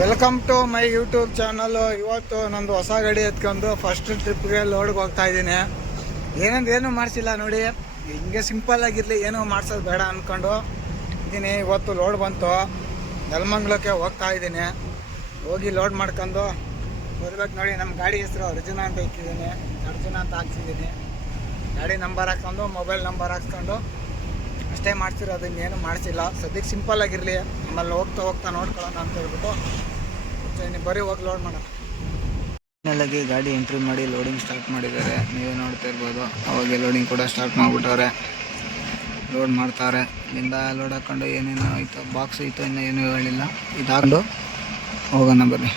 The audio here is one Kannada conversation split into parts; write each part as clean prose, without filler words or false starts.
Welcome to my YouTube channel. ಇವತ್ತು ನಂದು ಹೊಸ ಗಾಡಿ ಎತ್ಕೊಂಡು ಫಸ್ಟ್ ಟ್ರಿಪ್ಗೆ ಲೋಡ್ಗೆ ಹೋಗ್ತಾ ಇದ್ದೀನಿ. ಏನು ಮಾಡಿಸಿಲ್ಲ ನೋಡಿ, ಹಿಂಗೆ ಸಿಂಪಲ್ ಆಗಿರಲಿ, ಏನೂ ಮಾಡ್ಸೋದು ಬೇಡ ಅಂದ್ಕೊಂಡು ಇದ್ದೀನಿ. ಇವತ್ತು ಲೋಡ್ ಬಂತು, ನೆಲಮಂಗ್ಲಕ್ಕೆ ಹೋಗ್ತಾ ಇದ್ದೀನಿ. ಹೋಗಿ ಲೋಡ್ ಮಾಡ್ಕೊಂಡು ಬರ್ಬೇಕು ನೋಡಿ. ನಮ್ಮ ಗಾಡಿ ಹೆಸರು ಅರ್ಜುನ ಅಂತ ಇಟ್ಟಿದ್ದೀನಿ, ಅರ್ಜುನ ಅಂತ ಹಾಕ್ಸಿದ್ದೀನಿ. ಗಾಡಿ ನಂಬರ್ ಹಾಕ್ಕೊಂಡು ಮೊಬೈಲ್ ನಂಬರ್ ಹಾಕ್ಸ್ಕೊಂಡು ಅಷ್ಟೇ ಮಾಡ್ಸಿರೋದು, ಇನ್ನೇನು ಮಾಡಿಸಿಲ್ಲ. ಸದ್ಯಕ್ಕೆ ಸಿಂಪಲ್ ಆಗಿರಲಿ, ಆಮೇಲೆ ಹೋಗ್ತಾ ನೋಡ್ಕೊಳ್ಳೋಣ ಅಂತ ಹೇಳ್ಬಿಟ್ಟು ಬರೀ ಹೋಗಿ ಲೋಡ್ ಮಾಡೋಣ. ಫೈನಲಾಗಿ ಗಾಡಿ ಎಂಟ್ರಿ ಮಾಡಿ ಲೋಡಿಂಗ್ ಸ್ಟಾರ್ಟ್ ಮಾಡಿದ್ದಾರೆ, ನೀವೇ ನೋಡ್ತಾ ಇರ್ಬೋದು. ಅವಾಗೆ ಲೋಡಿಂಗ್ ಕೂಡ ಸ್ಟಾರ್ಟ್ ಮಾಡಿಬಿಟ್ಟವ್ರೆ, ಲೋಡ್ ಮಾಡ್ತಾರೆ. ಇಲ್ಲಿಂದ ಲೋಡ್ ಹಾಕ್ಕೊಂಡು ಏನೇನೋ ಆಯಿತು, ಬಾಕ್ಸ್ ಇತ್ತು, ಇನ್ನೂ ಏನೂ ಹೇಳಿಲ್ಲ. ಇದಾಕೊಂಡು ಹೋಗೋಣ ಬನ್ನಿ.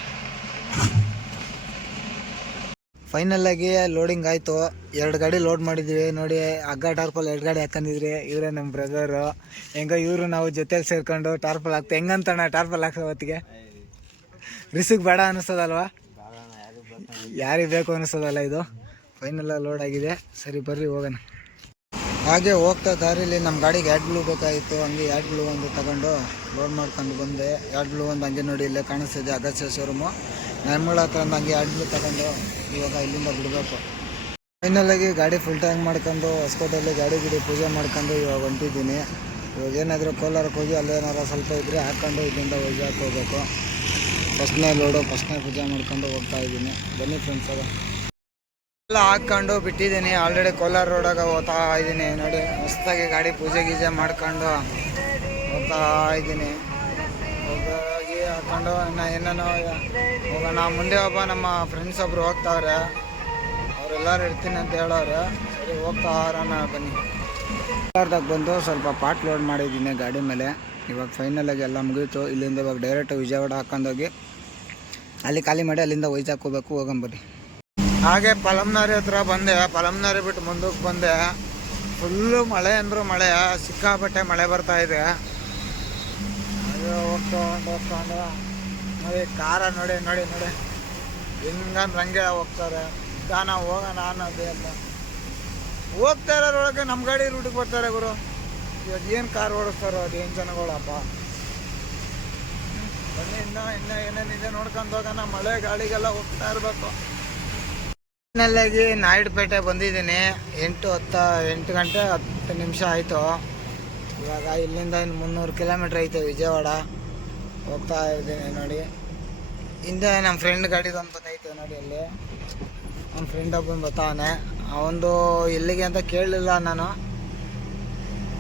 ಫೈನಲಾಗಿ ಲೋಡಿಂಗ್ ಆಯಿತು. 2 ಗಾಡಿ ಲೋಡ್ ಮಾಡಿದ್ವಿ ನೋಡಿ. ಹಗ್ಗ ಟಾರ್ಪಲ್ 2 ಗಾಡಿ ಹಾಕೊಂಡಿದ್ರಿ. ಇವರೇ ನಮ್ಮ ಬ್ರದರು. ಹೆಂಗೋ ಇವರು ನಾವು ಜೊತೆಲಿ ಸೇರ್ಕೊಂಡು ಟಾರ್ಪಲ್ ಹಾಕ್ತಾ ಹೆಂಗಂತಣ್ಣ ಟಾರ್ಪಲ್ ಹಾಕೋ ಹೊತ್ತಿಗೆ ರಿಸ್ಕ್ ಬೇಡ ಅನ್ನಿಸ್ತದಲ್ವಾ, ಯಾರಿಗೆ ಬೇಕು ಅನ್ನಿಸ್ತದಲ್ಲ. ಇದು ಫೈನಲಾಗಿ ಲೋಡ್ ಆಗಿದೆ. ಸರಿ ಬರ್ರಿ ಹೋಗೋಣ. ಹಾಗೆ ಹೋಗ್ತಾ ದಾರಿಲಿ ನಮ್ಮ ಗಾಡಿಗೆ ಆ್ಯಡ್ ಬ್ಲೂ ಬೇಕಾಗಿತ್ತು. ಹಂಗೆ ಆ್ಯಡ್ ಬ್ಲೂ ಒಂದು ತಗೊಂಡು ಲೋಡ್ ಮಾಡ್ಕೊಂಡು ಬಂದೆ. ಆ್ಯಡ್ ಬ್ಲೂ ಒಂದು ಹಂಗೆ ನೋಡಿ ಇಲ್ಲೇ ಕಾಣಿಸ್ತಿದೆ, ಅಗಸ್ತ್ಯ ಶೋರೂಮು ನಮ್ಮಗಳ ಹತ್ರ. ಹಂಗೆ ಆ್ಯಡ್ ಬ್ಲೂ ತಗೊಂಡು ಇವಾಗ ಇಲ್ಲಿಂದ ಬಿಡಬೇಕು. ಫೈನಲಾಗಿ ಗಾಡಿ ಫುಲ್ ಟ್ಯಾಂಕ್ ಮಾಡ್ಕೊಂಡು ಹೊಸಕೋಟೆಯಲ್ಲಿ ಗಾಡಿ ಪೂಜೆ ಮಾಡ್ಕೊಂಡು ಇವಾಗ ಹೊಂಟಿದ್ದೀನಿ. ಇವಾಗ ಏನಾದರೂ ಕೋಲಾರಕ್ಕೆ ಹೋಗಿ ಅಲ್ಲೇನಾರು ಸ್ವಲ್ಪ ಇದ್ದರೆ ಹಾಕ್ಕೊಂಡು ಇಲ್ಲಿಂದ ವೈಜಾಗ್ ಹೋಗಬೇಕು. ಫಸ್ಟ್ನೇ ಲೋಡು, ಫಸ್ಟ್ನೇ ಪೂಜೆ ಮಾಡ್ಕೊಂಡು ಹೋಗ್ತಾ ಇದ್ದೀನಿ. ಬನ್ನಿ ಫ್ರೆಂಡ್ಸ್, ಎಲ್ಲ ಹಾಕ್ಕೊಂಡು ಬಿಟ್ಟಿದ್ದೀನಿ. ಆಲ್ರೆಡಿ ಕೋಲಾರ ರೋಡಾಗ ಹೋಗ್ತಾ ಇದ್ದೀನಿ ನೋಡಿ. ಹೊಸ್ದಾಗಿ ಗಾಡಿ ಪೂಜೆ ಮಾಡ್ಕೊಂಡು ಹೋಗ್ತಾ ಇದ್ದೀನಿ. ಹೋಗಿ ಹಾಕ್ಕೊಂಡು ಏನೇನೋ ಹೋಗೋಣ. ಮುಂದೆ ಒಬ್ಬ ನಮ್ಮ ಫ್ರೆಂಡ್ಸ್ ಒಬ್ರು ಹೋಗ್ತಾವ್ರೆ, ಅವರೆಲ್ಲರೂ ಇರ್ತೀನಿ ಅಂತ ಹೇಳೋರೆ. ಸರಿ ಹೋಗ್ತಾ ಇರೋಣ ಬನ್ನಿ. ಕೋಲಾರದಾಗ ಬಂದು ಸ್ವಲ್ಪ ಪಾಟ್ ಲೋಡ್ ಮಾಡಿದ್ದೀನಿ ಗಾಡಿ ಮೇಲೆ. ಇವಾಗ ಫೈನಲಾಗಿ ಎಲ್ಲ ಮುಗೀತು. ಇಲ್ಲಿಂದ ಇವಾಗ ಡೈರೆಕ್ಟ್ ವಿಜಯವಾಡ ಹಾಕೊಂಡೋಗಿ ಅಲ್ಲಿ ಖಾಲಿ ಮಾಡಿ ಅಲ್ಲಿಂದ ವೈಜಾಗ್ ಹೋಗ್ಬೇಕು. ಹೋಗಂಬರಿ. ಹಾಗೆ ಪಲಮ್ನಾರಿ ಹತ್ರ ಬಂದೆ. ಪಲಮ್ನಾರಿ ಬಿಟ್ಟು ಮುಂದಕ್ಕೆ ಬಂದೆ. ಫುಲ್ಲು ಮಳೆ ಅಂದರು ಮಳೆ, ಸಿಕ್ಕಾಪಟ್ಟೆ ಮಳೆ ಬರ್ತಾ ಇದೆ. ಅದು ಹೋಗ್ಕೊಂಡು ನೋಡಿ ಕಾರ ನೋಡಿ ಹೆಂಗಂದ್ರೆ ಹಂಗೆ ಹೋಗ್ತಾರೆ. ನಾವು ಹೋಗೋಣ ಅನ್ನೋದೇ ಅಲ್ಲ, ಹೋಗ್ತಾ ಇರೋರೊಳಗೆ ನಮ್ಮ ಗಾಡಿ ರೂಟಿಗೆ ಬರ್ತಾರೆ ಗುರು. ಇವಾಗ ಏನು ಕಾರ್ ಓಡಿಸ್ತಾರೋ ಅದು ಏನು ಜನಗಳಪ್ಪ. ಬನ್ನಿ ಇನ್ನೂ ಏನೇನಿದೆ ನೋಡ್ಕೊಂಡು ಹೋಗೋಣ. ಮಳೆ ಗಾಳಿಗೆಲ್ಲ ಹೋಗ್ತಾ ಇರಬೇಕು. ಫೈನಲಾಗಿ ನಾಯ್ಡುಪೇಟೆ ಬಂದಿದ್ದೀನಿ. 8 ಗಂಟೆ 10 ನಿಮಿಷ ಆಯಿತು. ಇವಾಗ ಇಲ್ಲಿಂದ ಇನ್ನು 300 ಕಿಲೋಮೀಟ್ರ್ ಐತೆ ವಿಜಯವಾಡ. ಹೋಗ್ತಾ ಇದ್ದೀನಿ ನೋಡಿ. ಹಿಂದೆ ನಮ್ಮ ಫ್ರೆಂಡ್ ಗಾಡಿದೊಂದು ಬಂದೈತೆ ನೋಡಿ. ಅಲ್ಲಿ ನಮ್ಮ ಫ್ರೆಂಡ್ ಒಬ್ಬನು ಬರ್ತಾನೆ. ಅವನು ಎಲ್ಲಿಗೆ ಅಂತ ಕೇಳಲಿಲ್ಲ ನಾನು.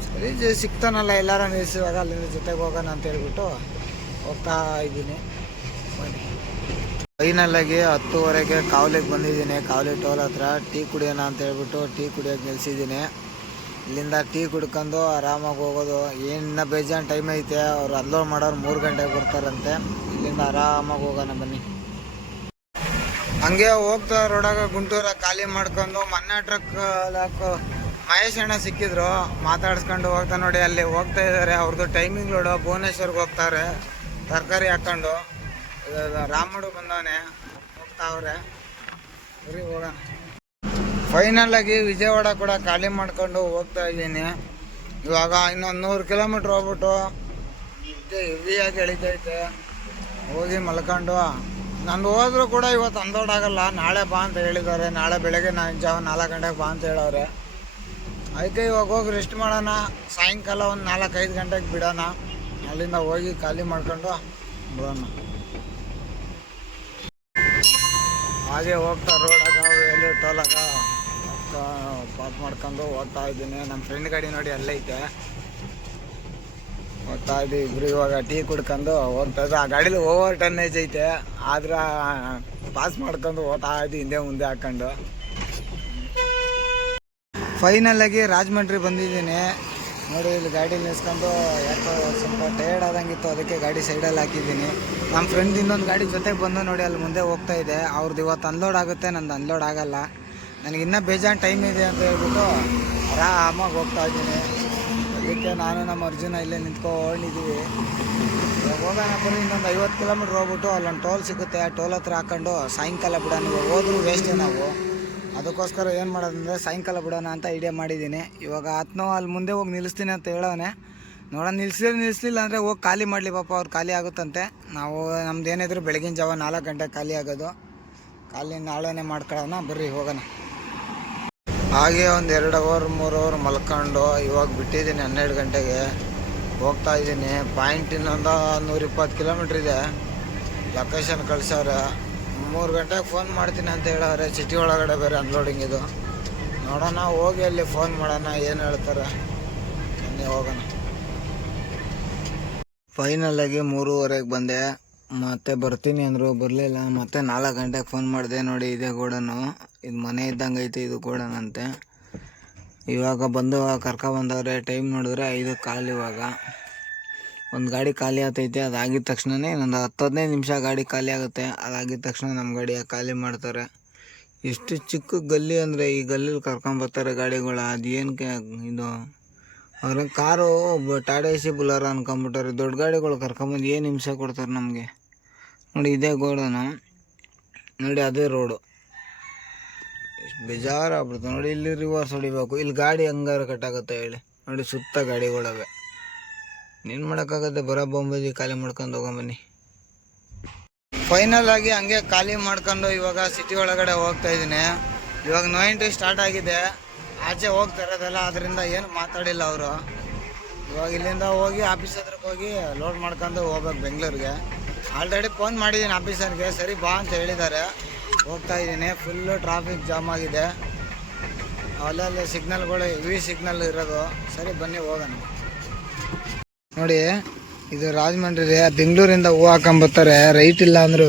ಸರಿ ಸಿಗ್ತಾನಲ್ಲ ಎಲ್ಲಾರ ನಿಲ್ಲಿಸುವಾಗ ಅಲ್ಲಿಂದ ಜೊತೆಗೆ ಹೋಗೋಣ ಅಂತ ಹೇಳ್ಬಿಟ್ಟು ಹೋಗ್ತಾ ಇದ್ದೀನಿ. ಫೈನಲಾಗಿ 10:15 ಕಾವಲಿಗೆ ಬಂದಿದ್ದೀನಿ. ಕಾವಲಿ ಟೋಲ್ ಹತ್ರ ಟೀ ಕುಡಿಯೋಣ ಅಂತ ಹೇಳ್ಬಿಟ್ಟು ಟೀ ಕುಡಿಯೋಕೆ ನಿಲ್ಸಿದ್ದೀನಿ. ಇಲ್ಲಿಂದ ಟೀ ಕುಡ್ಕೊಂಡು ಆರಾಮಾಗಿ ಹೋಗೋದು. ಇನ್ನೂ ಬೇಜಾನ್ ಟೈಮ್ ಐತೆ. ಅವ್ರು ಅನ್ಲೋಡ್ ಮಾಡೋರು 3 ಗಂಟೆಗೆ ಬರ್ತಾರಂತೆ. ಇಲ್ಲಿಂದ ಆರಾಮಾಗಿ ಹೋಗೋಣ ಬನ್ನಿ. ಹಂಗೆ ಹೋಗ್ತಾ ರೋಡಾಗ ಗುಂಟೂರ ಖಾಲಿ ಮಾಡ್ಕೊಂಡು ಮೊನ್ನೆ ಟ್ರಕ್ ಮಹೇಶ್ ಅಣ್ಣ ಸಿಕ್ಕಿದ್ರು, ಮಾತಾಡ್ಸ್ಕೊಂಡು ಹೋಗ್ತಾ ನೋಡಿ. ಅಲ್ಲಿ ಹೋಗ್ತಾ ಇದ್ದಾರೆ. ಅವ್ರದ್ದು ಟೈಮಿಂಗ್ ಲೋಡು. ಭುವನೇಶ್ವರ್ಗೆ ಹೋಗ್ತಾರೆ ತರಕಾರಿ ಹಾಕ್ಕೊಂಡು. ರಾಮಡು ಬಂದವನೆ ಹೋಗ್ತಾವ್ರೆ. ಬರೀ ಹೋಗೋಣ. ಫೈನಲಾಗಿ ವಿಜಯವಾಡ ಕೂಡ ಖಾಲಿ ಮಾಡ್ಕೊಂಡು ಹೋಗ್ತಾ ಇದ್ದೀನಿ. ಇವಾಗ ಇನ್ನೊಂದು 100 ಕಿಲೋಮೀಟ್ರ್ ಹೋಗ್ಬಿಟ್ಟು ಹೆವಿಯಾಗಿ ಎಳಿತೈತೆ. ಹೋಗಿ ಮಲ್ಕೊಂಡು ನಂದು ಹೋದ್ರೂ ಕೂಡ ಇವತ್ತು ಅನ್ಲೋಡ್ ಆಗಲ್ಲ. ನಾಳೆ ಬಾ ಅಂತ ಹೇಳಿದ್ದಾರೆ. ನಾಳೆ ಬೆಳಗ್ಗೆ 4 ಗಂಟೆಗೆ ಬಾ ಅಂತ ಹೇಳವ್ರೆ. ಅದಕ್ಕೆ ಇವಾಗ ಹೋಗಿ ರೆಸ್ಟ್ ಮಾಡೋಣ. ಸಾಯಂಕಾಲ ಒಂದು 4-5 ಗಂಟೆಗೆ ಬಿಡೋಣ. ಅಲ್ಲಿಂದ ಹೋಗಿ ಖಾಲಿ ಮಾಡ್ಕೊಂಡು ಬಿಡೋಣ. ಹಾಗೆ ಹೋಗ್ತಾ ರೋಡಾಗ ಎಲ್ಲಿ ಟೋಲಾಗ ಪಾಸ್ ಮಾಡ್ಕೊಂಡು ಹೋಗ್ತಾ ಇದ್ದೀನಿ. ನಮ್ಮ ಫ್ರೆಂಡ್ ಗಾಡಿ ನೋಡಿ ಅಲ್ಲೈತೆ. ಹೋಗ್ತಾ ಇದ್ದೀವಿ ಇಬ್ಬರು. ಇವಾಗ ಟೀ ಕುಡ್ಕೊಂಡು ಹೋಗ್ತಾ ಇದ್ದೆ. ಆ ಗಾಡೀಲಿ ಓವರ್ ಟನ್ನೇಜ್ ಐತೆ, ಆದ್ರೆ ಪಾಸ್ ಮಾಡ್ಕೊಂಡು ಹೋಗ್ತಾ ಇದ್ದೀವಿ ಹಿಂದೆ ಮುಂದೆ ಹಾಕ್ಕೊಂಡು. ಫೈನಲಾಗಿ ರಾಜಮಂಡ್ರಿ ಬಂದಿದ್ದೀನಿ ನೋಡಿ. ಇಲ್ಲಿ ಗಾಡಿ ನಿಲ್ಸ್ಕೊಂಡು ಯಾಕೋ ಸ್ವಲ್ಪ ಟಯರ್ಡ್ ಆದಂಗಿತ್ತು, ಅದಕ್ಕೆ ಗಾಡಿ ಸೈಡಲ್ಲಿ ಹಾಕಿದ್ದೀನಿ. ನಮ್ಮ ಫ್ರೆಂಡ್ ಇನ್ನೊಂದು ಗಾಡಿ ಜೊತೆಗೆ ಬಂದು ನೋಡಿ ಅಲ್ಲಿ ಮುಂದೆ ಹೋಗ್ತಾ ಇದೆ. ಅವ್ರದ್ದು ಇವತ್ತು ಅನ್ಲೋಡ್ ಆಗುತ್ತೆ, ನಂದು ಅನ್ಲೋಡ್ ಆಗಲ್ಲ. ನನಗೆ ಇನ್ನೂ ಬೇಜಾನ್ ಟೈಮ್ ಇದೆ ಅಂತ ಹೇಳ್ಬಿಟ್ಟು ಆರಾಮಾಗಿ ಹೋಗ್ತಾ ಇದ್ದೀನಿ. ಅದಕ್ಕೆ ನಾನು ನಮ್ಮ ಅರ್ಜುನ ಇಲ್ಲೇ ನಿಂತ್ಕೊಂಡಿದ್ದೀವಿ. ಇವಾಗ ಹೋಗೋಣ ಬರೀ. ಇನ್ನೊಂದು 50 ಕಿಲೋಮೀಟ್ರ್ ಹೋಗ್ಬಿಟ್ಟು ಅಲ್ಲೊಂದು ಟೋಲ್ ಸಿಗುತ್ತೆ. ಆ ಟೋಲ್ ಹತ್ರ ಹಾಕ್ಕೊಂಡು ಸಾಯಂಕಾಲ ಬಿಡೋಣ. ಇವಾಗ ಹೋದ್ರೂ ವೇಸ್ಟೇ ನಾವು. ಅದಕ್ಕೋಸ್ಕರ ಏನು ಮಾಡೋದಂದರೆ ಸಾಯಂಕಾಲ ಬಿಡೋಣ ಅಂತ ಐಡಿಯಾ ಮಾಡಿದ್ದೀನಿ. ಇವಾಗ ಅಲ್ಲಿ ಮುಂದೆ ಹೋಗಿ ನಿಲ್ಲಿಸ್ತೀನಿ ಅಂತ ಹೇಳೋನೆ. ನೋಡೋಣ ನಿಲ್ಲಿಸಲಿಲ್ಲ ಅಂದರೆ ಹೋಗಿ ಖಾಲಿ ಮಾಡಲಿ ಪಾಪ, ಅವ್ರು ಖಾಲಿ ಆಗುತ್ತಂತೆ. ನಾವು ನಮ್ದು ಏನಿದ್ರು ಬೆಳಗಿನ ಜಾವ 4 ಗಂಟೆಗೆ ಖಾಲಿ ಆಗೋದು. ಖಾಲಿ ನಾಳೆನೇ ಮಾಡ್ಕೊಳ್ಳೋಣ, ಬರ್ರಿ ಹೋಗೋಣ. ಹಾಗೆ ಒಂದು 2 ಅವರ್ 3 ಅವರ್ ಮಲ್ಕೊಂಡು ಇವಾಗ ಬಿಟ್ಟಿದ್ದೀನಿ 12 ಗಂಟೆಗೆ ಹೋಗ್ತಾ ಇದ್ದೀನಿ. ಪಾಯಿಂಟ್ ಇನ್ನೊಂದು 120 ಕಿಲೋಮೀಟ್ರ್ ಇದೆ. ಲೊಕೇಶನ್ ಕಳ್ಸವ್ರೆ. 3 ಗಂಟೆಗೆ ಫೋನ್ ಮಾಡ್ತೀನಿ ಅಂತ ಹೇಳವ್ರೆ. ಸಿಟಿ ಒಳಗಡೆ ಬೇರೆ ಅನ್ಲೋಡಿಂಗ್ ಇದು. ನೋಡೋಣ, ಹೋಗಿ ಅಲ್ಲಿ ಫೋನ್ ಮಾಡೋಣ, ಏನು ಹೇಳ್ತಾರೆ. ಬನ್ನಿ ಹೋಗೋಣ. ಫೈನಲಾಗಿ 3:15 ಬಂದೆ. ಮತ್ತೆ ಬರ್ತೀನಿ ಅಂದರು, ಬರಲಿಲ್ಲ. ಮತ್ತೆ 4 ಗಂಟೆಗೆ ಫೋನ್ ಮಾಡಿದೆ. ನೋಡಿ ಇದೇ ಗೋಡನು, ಇದು ಮನೆ ಇದ್ದಂಗೆ ಐತೆ, ಇದು ಗೋಡನ್ ಅಂತೆ. ಇವಾಗ ಬಂದು ಕರ್ಕೊಬಂದವ್ರೆ. ಟೈಮ್ ನೋಡಿದ್ರೆ 5 ಕಾಲು. ಇವಾಗ ಒಂದು ಗಾಡಿ ಖಾಲಿ ಆಗ್ತೈತೆ. ಅದಾಗಿದ ತಕ್ಷಣವೇ ಇನ್ನೊಂದು 10-15 ನಿಮಿಷ ಗಾಡಿ ಖಾಲಿ ಆಗುತ್ತೆ. ಅದಾಗಿದ ತಕ್ಷಣ ನಮ್ಮ ಗಾಡಿ ಖಾಲಿ ಮಾಡ್ತಾರೆ. ಎಷ್ಟು ಚಿಕ್ಕ ಗಲ್ಲಿ ಅಂದರೆ ಈ ಗಲ್ಲಿಲಿ ಕರ್ಕೊಂಬರ್ತಾರೆ ಗಾಡಿಗಳು. ಅದೇನಕ್ಕೆ ಇದು ಅವ್ರ ಕಾರು ಟಾಟಾ AC ಬುಲಾರ ಅನ್ಕೊಂಬಿಟ್ಟಾರೆ. ದೊಡ್ಡ ಗಾಡಿಗಳು ಕರ್ಕೊಂಬಂದು ಏನು ಹಿಂಸೆ ಕೊಡ್ತಾರೆ ನಮಗೆ. ನೋಡಿ ಇದೇ ಗೋಡನು, ನೋಡಿ ಅದೇ ರೋಡು. ಎಷ್ಟು ಬೇಜಾರಾಗ್ಬಿಡ್ತು ನೋಡಿ. ಇಲ್ಲಿ ರಿವರ್ಸ್ ಹೊಡಿಬೇಕು, ಇಲ್ಲಿ ಗಾಡಿ ಹಂಗಾರು ಕಟ್ಟಾಗುತ್ತೆ ಹೇಳಿ. ನೋಡಿ ಸುತ್ತ ಗಾಡಿಗಳವೆ, ಏನು ಮಾಡೋಕ್ಕಾಗುತ್ತೆ. ಬರೋ ಬೊಂಬಾಜಿ ಖಾಲಿ ಮಾಡ್ಕೊಂಡು ಹೋಗೊಂಬನ್ನಿ. ಫೈನಲ್ ಆಗಿ ಹಂಗೆ ಖಾಲಿ ಮಾಡ್ಕೊಂಡು ಇವಾಗ ಸಿಟಿ ಒಳಗಡೆ ಹೋಗ್ತಾ ಇದ್ದೀನಿ. ಇವಾಗ 90 ಸ್ಟಾರ್ಟ್ ಆಗಿದೆ. ಆಚೆ ಹೋಗ್ತಾ ಇರೋದಲ್ಲ, ಅದರಿಂದ ಏನು ಮಾತಾಡಿಲ್ಲ ಅವರು. ಇವಾಗ ಇಲ್ಲಿಂದ ಹೋಗಿ ಆಫೀಸ್ ಹತ್ರಕ್ಕೆ ಹೋಗಿ ಲೋಡ್ ಮಾಡ್ಕೊಂಡು ಹೋಗ್ಬೇಕು ಬೆಂಗಳೂರಿಗೆ. ಆಲ್ರೆಡಿ ಫೋನ್ ಮಾಡಿದ್ದೀನಿ ಆಫೀಸರ್ಗೆ, ಸರಿ ಬಾ ಅಂತ ಹೇಳಿದ್ದಾರೆ. ಹೋಗ್ತಾ ಇದ್ದೀನಿ. ಫುಲ್ಲು ಟ್ರಾಫಿಕ್ ಜಾಮ್ ಆಗಿದೆ. ಅಲ್ಲಲ್ಲಿ ಸಿಗ್ನಲ್ಗಳು ಹೆವಿ ಸಿಗ್ನಲ್ ಇರೋದು. ಸರಿ ಬನ್ನಿ ಹೋಗೋಣ. ನೋಡಿ ಇದು ರಾಜಮಂಡ್ರಿ. ಬೆಂಗಳೂರಿಂದ ಹೂವು ಹಾಕೊಂಬರ್ತಾರೆ. ರೈಟ್ ಇಲ್ಲ ಅಂದ್ರೂ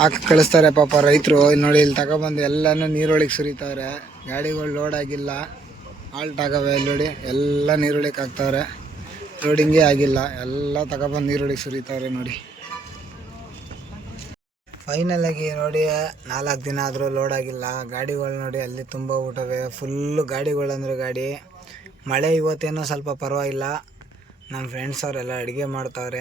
ಹಾಕಿ ಕಳಿಸ್ತಾರೆ ಪಾಪ ರೈತರು. ಇಲ್ಲಿ ನೋಡಿ, ಇಲ್ಲಿ ತಗೊಬಂದು ಎಲ್ಲನೂ ನೀರೊಳಗೆ ಸುರಿತಾವ್ರೆ. ಗಾಡಿಗಳು ಲೋಡ್ ಆಗಿಲ್ಲ, ಆಲ್ಟ್ ಆಗವೆ. ಇಲ್ಲಿ ನೋಡಿ ಎಲ್ಲ ನೀರೊಳಗೆ ಹಾಕ್ತಾವ್ರೆ. ಲೋಡಿಂಗೇ ಆಗಿಲ್ಲ, ಎಲ್ಲ ತಗೊಬಂದು ನೀರೊಳಗೆ ಸುರಿತಾವ್ರೆ ನೋಡಿ. ಫೈನಲಾಗಿ ನೋಡಿ 4 ದಿನ ಆದರೂ ಲೋಡ್ ಆಗಿಲ್ಲ. ಗಾಡಿಗಳು ನೋಡಿ ಅಲ್ಲಿ ತುಂಬ ಊಟವೆ. ಫುಲ್ಲು ಗಾಡಿಗಳಂದ್ರೆ ಗಾಡಿ. ಮಳೆ ಇವತ್ತೇನೋ ಸ್ವಲ್ಪ ಪರವಾಗಿಲ್ಲ. ನಮ್ಮ ಫ್ರೆಂಡ್ಸ್ ಅವರೆಲ್ಲ ಅಡುಗೆ ಮಾಡ್ತಾವ್ರೆ,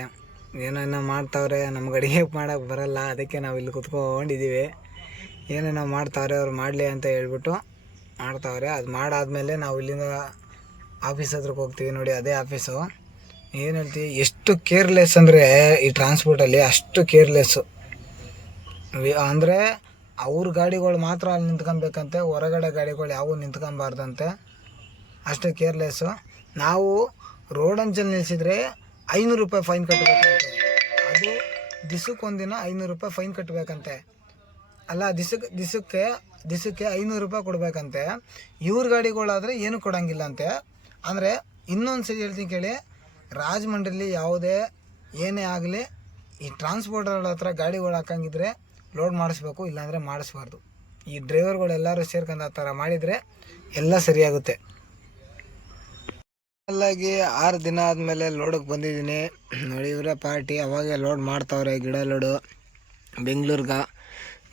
ಏನೇನೋ ಮಾಡ್ತಾವ್ರೆ. ನಮ್ಗೆ ಅಡುಗೆ ಮಾಡೋಕ್ಕೆ ಬರಲ್ಲ, ಅದಕ್ಕೆ ನಾವು ಇಲ್ಲಿ ಕುತ್ಕೊಂಡಿದ್ದೀವಿ. ಏನೇನೋ ಮಾಡ್ತಾವ್ರೆ, ಅವ್ರು ಮಾಡಲಿ ಅಂತ ಹೇಳ್ಬಿಟ್ಟು ಮಾಡ್ತಾವ್ರೆ. ಅದು ಮಾಡಾದ್ಮೇಲೆ ನಾವು ಇಲ್ಲಿಂದ ಆಫೀಸ್ ಹತ್ರಕ್ಕೆ ಹೋಗ್ತೀವಿ. ನೋಡಿ ಅದೇ ಆಫೀಸು. ಏನು ಹೇಳ್ತೀವಿ, ಎಷ್ಟು ಕೇರ್ಲೆಸ್ ಅಂದರೆ ಈ ಟ್ರಾನ್ಸ್ಪೋರ್ಟಲ್ಲಿ ಅಷ್ಟು ಕೇರ್ಲೆಸ್ಸು. ಅಂದರೆ ಅವ್ರ ಗಾಡಿಗಳು ಮಾತ್ರ ಅಲ್ಲಿ ನಿಂತ್ಕೊಬೇಕಂತೆ, ಹೊರಗಡೆ ಗಾಡಿಗಳು ಯಾವೂ ನಿಂತ್ಕೊಬಾರ್ದಂತೆ. ಅಷ್ಟು ಕೇರ್ಲೆಸ್ಸು. ನಾವು ರೋಡ್ ಅಂಚಲ್ಲಿ ನಿಲ್ಲಿಸಿದ್ರೆ 500 ರೂಪಾಯಿ ಫೈನ್ ಕಟ್ಟಬೇಕಂತೆ. ಅದು ದಿಸಕ್ಕೊಂದಿನ 500 ರೂಪಾಯಿ ಫೈನ್ ಕಟ್ಟಬೇಕಂತೆ. ಅಲ್ಲ, ದಿಸಕ್ಕೆ 500 ರೂಪಾಯಿ ಕೊಡಬೇಕಂತೆ. ಇವ್ರ ಗಾಡಿಗಳಾದರೆ ಏನೂ ಕೊಡೋಂಗಿಲ್ಲ ಅಂತೆ. ಅಂದರೆ ಇನ್ನೊಂದು ಸರಿ ಹೇಳ್ತೀನಿ ಕೇಳಿ, ರಾಜಮಂಡ್ರಿಲಿ ಯಾವುದೇ ಏನೇ ಆಗಲಿ ಈ ಟ್ರಾನ್ಸ್ಪೋರ್ಟರ್ ಹತ್ರ ಗಾಡಿಗಳು ಹಾಕಂಗಿದ್ರೆ ಲೋಡ್ ಮಾಡಿಸ್ಬೇಕು, ಇಲ್ಲಾಂದರೆ ಮಾಡಿಸ್ಬಾರ್ದು. ಈ ಡ್ರೈವರ್ಗಳೆಲ್ಲರೂ ಸೇರ್ಕೊಂಡು ಆ ಥರ ಮಾಡಿದರೆ ಎಲ್ಲ ಸರಿಯಾಗುತ್ತೆ. ಅಲ್ಲಾಗಿ 6 ದಿನ ಆದಮೇಲೆ ಲೋಡಿಗೆ ಬಂದಿದ್ದೀನಿ. ನೋಡಿ ಇವರೇ ಪಾರ್ಟಿ. ಅವಾಗೆ ಲೋಡ್ ಮಾಡ್ತಾವ್ರೆ ಗಿಡ ಲೋಡು ಬೆಂಗಳೂರಿಗೆ.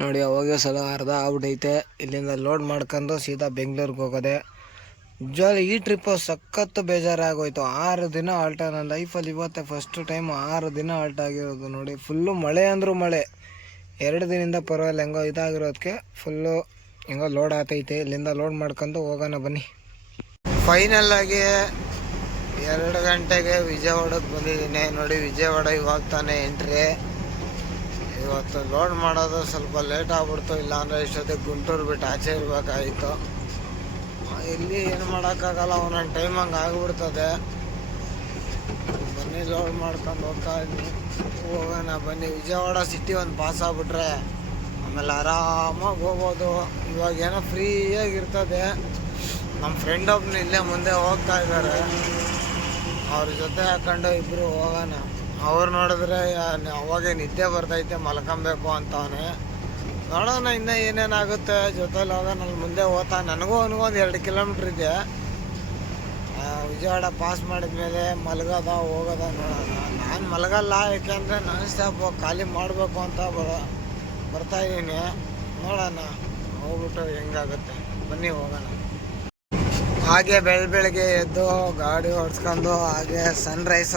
ನೋಡಿ ಅವಾಗೆ ಸಲ ಅರ್ಧ ಆಗ್ಬಿಟ್ಟೈತೆ. ಇಲ್ಲಿಂದ ಲೋಡ್ ಮಾಡ್ಕೊಂಡು ಸೀದಾ ಬೆಂಗಳೂರಿಗೆ ಹೋಗೋದೆ. ನಿಜವಾಗ್ಲೂ ಈ ಟ್ರಿಪ್ಪು ಸಖತ್ತು ಬೇಜಾರಾಗೋಯ್ತು. 6 ದಿನ ಆಲ್ಟ. ನನ್ನ ಲೈಫಲ್ಲಿ ಇವತ್ತೇ ಫಸ್ಟ್ ಟೈಮ್ 6 ದಿನ ಆಲ್ಟ ಆಗಿರೋದು. ನೋಡಿ ಫುಲ್ಲು ಮಳೆ ಅಂದರೂ ಮಳೆ. 2 ದಿನದಿಂದ ಪರವಾಗಿಲ್ಲ, ಹೆಂಗೋ ಇದಾಗಿರೋದಕ್ಕೆ ಫುಲ್ಲು ಹೆಂಗೋ ಲೋಡ್ ಆಗ್ತೈತೆ. ಇಲ್ಲಿಂದ ಲೋಡ್ ಮಾಡ್ಕೊಂಡು ಹೋಗೋಣ ಬನ್ನಿ. ಫೈನಲ್ಲಾಗಿ 2 ಗಂಟೆಗೆ ವಿಜಯವಾಡಕ್ಕೆ ಬಂದಿದ್ದೀನಿ. ನೋಡಿ ವಿಜಯವಾಡ ಇವಾಗ ತಾನೇ ಎಂಟ್ರಿ. ಇವತ್ತು ಲೋಡ್ ಮಾಡೋದು ಸ್ವಲ್ಪ ಲೇಟ್ ಆಗ್ಬಿಡ್ತು, ಇಲ್ಲಾಂದರೆ ಇಷ್ಟೊತ್ತಿಗೆ ಗುಂಟೂರು ಬಿಟ್ಟು ಆಚೆ ಇರಬೇಕಾಗಿತ್ತು. ಇಲ್ಲಿ ಏನು ಮಾಡೋಕ್ಕಾಗಲ್ಲ, ಒಂದೊಂದು ಟೈಮ್ ಹಂಗೆ ಆಗಿಬಿಡ್ತದೆ. ಬನ್ನಿ ಲೋಡ್ ಮಾಡ್ಕೊಂಡು ಹೋಗ್ತಾ ಇದ್ದೀನಿ. ಹೋಗೋಣ ಬನ್ನಿ. ವಿಜಯವಾಡ ಸಿಟಿ ಒಂದು ಪಾಸ್ ಆಗ್ಬಿಟ್ರೆ ಆಮೇಲೆ ಆರಾಮಾಗಿ ಹೋಗ್ಬೋದು. ಇವಾಗೇನೋ ಫ್ರೀಯಾಗಿರ್ತದೆ. ನಮ್ಮ ಫ್ರೆಂಡ್ ಒಬ್ಬನು ಇಲ್ಲೇ ಮುಂದೆ ಹೋಗ್ತಾ ಇದ್ದಾರೆ. ಅವ್ರ ಜೊತೆ ಹಾಕೊಂಡು ಇಬ್ಬರು ಹೋಗೋಣ. ಅವ್ರು ನೋಡಿದ್ರೆ ಅವಾಗೆ ನಿದ್ದೆ ಬರ್ತೈತೆ, ಮಲ್ಕೊಬೇಕು ಅಂತವನೇ. ನೋಡೋಣ ಇನ್ನೂ ಏನೇನಾಗುತ್ತೆ. ಜೊತೆಲಿ ಹೋಗೋಣ. ಅಲ್ಲಿ ಮುಂದೆ ಹೋಗ್ತಾ ನನಗೂ ಅವನಿಗೂ ಒಂದು 2 ಕಿಲೋಮೀಟ್ರ್ ಇದೆ. ವಿಜಯವಾಡ ಪಾಸ್ ಮಾಡಿದ್ಮೇಲೆ ಮಲಗೋದ ಹೋಗೋದ ನೋಡೋಣ. ನಾನು ಮಲಗಲ್ಲ, ಯಾಕೆಂದರೆ ನಾನ್ ಸ್ಟಾಪ್ ಖಾಲಿ ಮಾಡಬೇಕು ಅಂತ ಬರ್ತಾಯಿದ್ದೀನಿ. ನೋಡೋಣ ಹೋಗ್ಬಿಟ್ಟು ಹೆಂಗಾಗುತ್ತೆ. ಬನ್ನಿ ಹೋಗೋಣ. ಹಾಗೆ ಬೆಳಗ್ಗೆ ಎದ್ದು ಗಾಡಿ ಓಡಿಸ್ಕೊಂಡು ಹಾಗೆ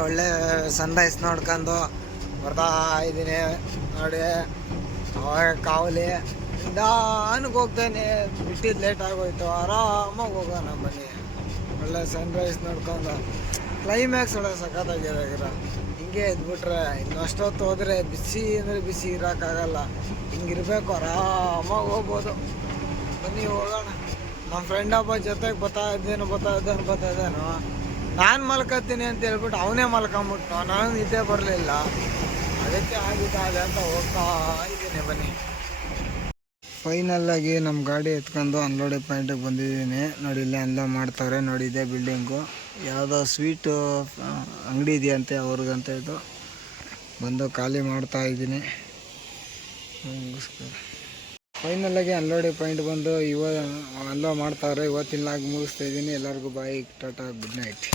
ಒಳ್ಳೆ ಸನ್ರೈಸ್ ನೋಡ್ಕೊಂಡು ಬರ್ತಾ ಇದ್ದೀನಿ. ನೋಡಿ ಅವಾಗ ಕಾವಲಿ ನಿಧಾನಕ್ಕೆ ಹೋಗ್ತೇನೆ. ಬಿಟ್ಟಿದ್ದು ಲೇಟ್ ಆಗೋಯ್ತು. ಆರಾಮಾಗಿ ಹೋಗೋಣ ಬನ್ನಿ. ಒಳ್ಳೆ ಸನ್ರೈಸ್ ನೋಡ್ಕೊಂಡು ಕ್ಲೈಮ್ಯಾಕ್ಸ್ ಒಳಗೆ ಸಖತ್ತಾಗಿರೋ ಹಿಂಗೆ ಎದ್ಬಿಟ್ರೆ ಇನ್ನು ಅಷ್ಟೊತ್ತು ಹೋದರೆ ಬಿಸಿ ಅಂದರೆ ಬಿಸಿ ಇರೋಕ್ಕಾಗಲ್ಲ. ಹಿಂಗಿರ್ಬೇಕು, ಆರಾಮಾಗಿ ಹೋಗ್ಬೋದು. ಬನ್ನಿ ಹೋಗೋಣ. ನಮ್ಮ ಫ್ರೆಂಡ್ ಒಬ್ಬ ಜೊತೆಗೆ ಬರ್ತಾ ಇದ್ದೇನೋ ನಾನು ಮಲ್ಕೊತೀನಿ ಅಂತ ಹೇಳ್ಬಿಟ್ಟು ಅವನೇ ಮಲ್ಕೊಂಬಿಟ್ಟು ನಾನು ನಿದ್ದೆ ಬರಲಿಲ್ಲ. ಅದಕ್ಕೆ ಆಗಿದ್ದಾಳೆ ಅಂತ ಹೋಗ್ತಾ ಇದ್ದೀನಿ. ಬನ್ನಿ. ಫೈನಲ್ಲಾಗಿ ನಮ್ಮ ಗಾಡಿ ಎತ್ಕೊಂಡು ಅನ್ಲೋಡಿಂಗ್ ಪಾಯಿಂಟಿಗೆ ಬಂದಿದ್ದೀನಿ. ನೋಡಿ ಇಲ್ಲೇ ಅನ್ಲೋಡ್ ಮಾಡ್ತಾರೆ. ನೋಡಿ ಇದೇ ಬಿಲ್ಡಿಂಗು. ಯಾವುದೋ ಸ್ವೀಟು ಅಂಗಡಿ ಇದೆಯಂತೆ ಅವ್ರಿಗಂತ. ಇದು ಬಂದು ಖಾಲಿ ಮಾಡ್ತಾ ಇದ್ದೀನಿ. ಫೈನಲ್ಲಾಗಿ ಅನ್ಲೋಡಿಂಗ್ ಪಾಯಿಂಟ್ ಬಂದು ಅನ್ಲೋಡ್ ಮಾಡ್ತಾವ್ರೆ. ಇವತ್ತಿನ ಮುಗಿಸ್ತಾ ಇದ್ದೀನಿ. ಎಲ್ಲರಿಗೂ ಬಾಯ್, ಟಾಟಾ, ಗುಡ್ ನೈಟ್.